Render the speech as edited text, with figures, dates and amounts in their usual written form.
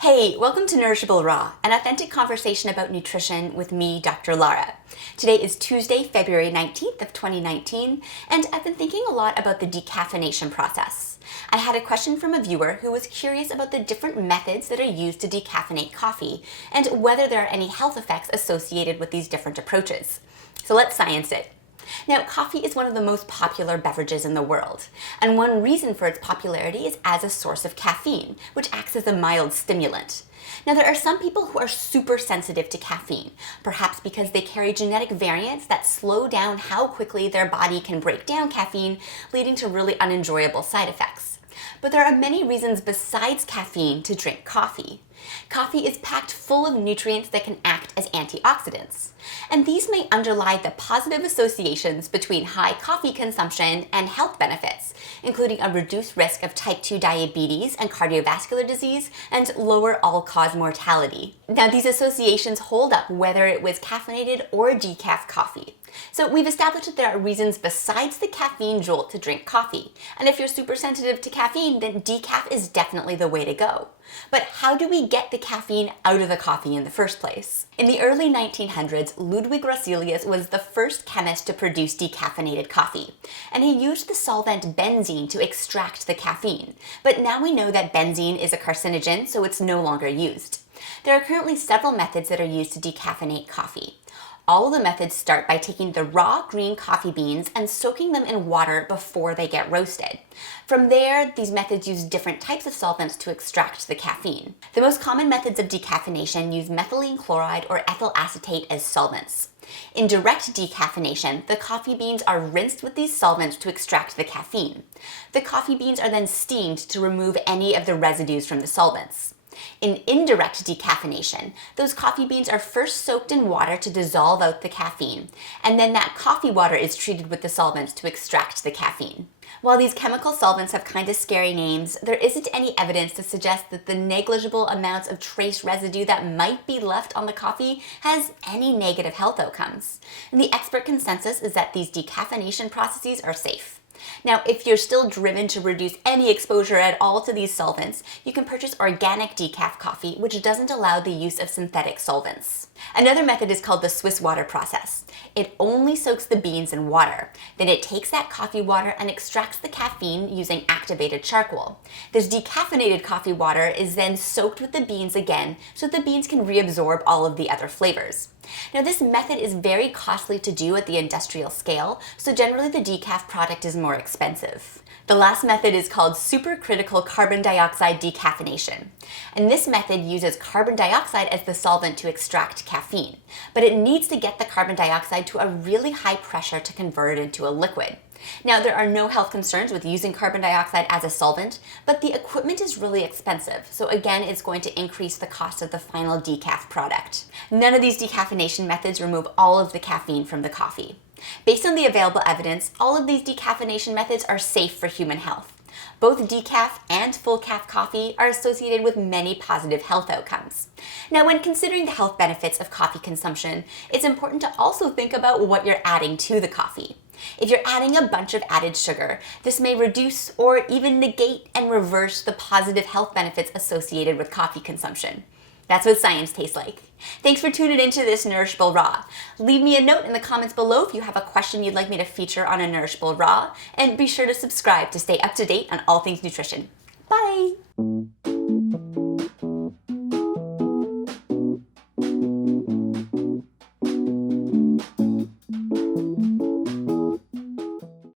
Hey, welcome to Nourishable Raw, an authentic conversation about nutrition with me, Dr. Lara. Today is Tuesday, February 19th of 2019, and I've been thinking a lot about the decaffeination process. I had a question from a viewer who was curious about the different methods that are used to decaffeinate coffee and whether there are any health effects associated with these different approaches. So let's science it. Now, coffee is one of the most popular beverages in the world, and one reason for its popularity is as a source of caffeine, which acts as a mild stimulant. Now, there are some people who are super sensitive to caffeine, perhaps because they carry genetic variants that slow down how quickly their body can break down caffeine, leading to really unenjoyable side effects. But there are many reasons besides caffeine to drink coffee. Coffee is packed full of nutrients that can act as antioxidants, and these may underlie the positive associations between high coffee consumption and health benefits, including a reduced risk of type 2 diabetes and cardiovascular disease and lower all-cause mortality. Now, these associations hold up whether it was caffeinated or decaf coffee. So we've established that there are reasons besides the caffeine jolt to drink coffee, and if you're super sensitive to caffeine, then decaf is definitely the way to go. But how do we get the caffeine out of the coffee in the first place? In the early 1900s, Ludwig Roselius was the first chemist to produce decaffeinated coffee, and he used the solvent benzene to extract the caffeine. But now we know that benzene is a carcinogen, so it's no longer used. There are currently several methods that are used to decaffeinate coffee. All of the methods start by taking the raw green coffee beans and soaking them in water before they get roasted. From there, these methods use different types of solvents to extract the caffeine. The most common methods of decaffeination use methylene chloride or ethyl acetate as solvents. In direct decaffeination, the coffee beans are rinsed with these solvents to extract the caffeine. The coffee beans are then steamed to remove any of the residues from the solvents. In indirect decaffeination, those coffee beans are first soaked in water to dissolve out the caffeine, and then that coffee water is treated with the solvents to extract the caffeine. While these chemical solvents have kind of scary names, there isn't any evidence to suggest that the negligible amounts of trace residue that might be left on the coffee has any negative health outcomes. And the expert consensus is that these decaffeination processes are safe. Now, if you're still driven to reduce any exposure at all to these solvents, you can purchase organic decaf coffee, which doesn't allow the use of synthetic solvents. Another method is called the Swiss water process. It only soaks the beans in water. Then it takes that coffee water and extracts the caffeine using activated charcoal. This decaffeinated coffee water is then soaked with the beans again so the beans can reabsorb all of the other flavors. Now, this method is very costly to do at the industrial scale, so generally the decaf product is more expensive. The last method is called supercritical carbon dioxide decaffeination. And this method uses carbon dioxide as the solvent to extract caffeine, but it needs to get the carbon dioxide to a really high pressure to convert it into a liquid. Now, there are no health concerns with using carbon dioxide as a solvent, but the equipment is really expensive, so again, it's going to increase the cost of the final decaf product. None of these decaffeination methods remove all of the caffeine from the coffee. Based on the available evidence, all of these decaffeination methods are safe for human health. Both decaf and full calf coffee are associated with many positive health outcomes. Now, when considering the health benefits of coffee consumption, it's important to also think about what you're adding to the coffee. If you're adding a bunch of added sugar, this may reduce or even negate and reverse the positive health benefits associated with coffee consumption. That's what science tastes like. Thanks for tuning into this Nourishable Raw. Leave me a note in the comments below if you have a question you'd like me to feature on a Nourishable Raw, and be sure to subscribe to stay up to date on all things nutrition.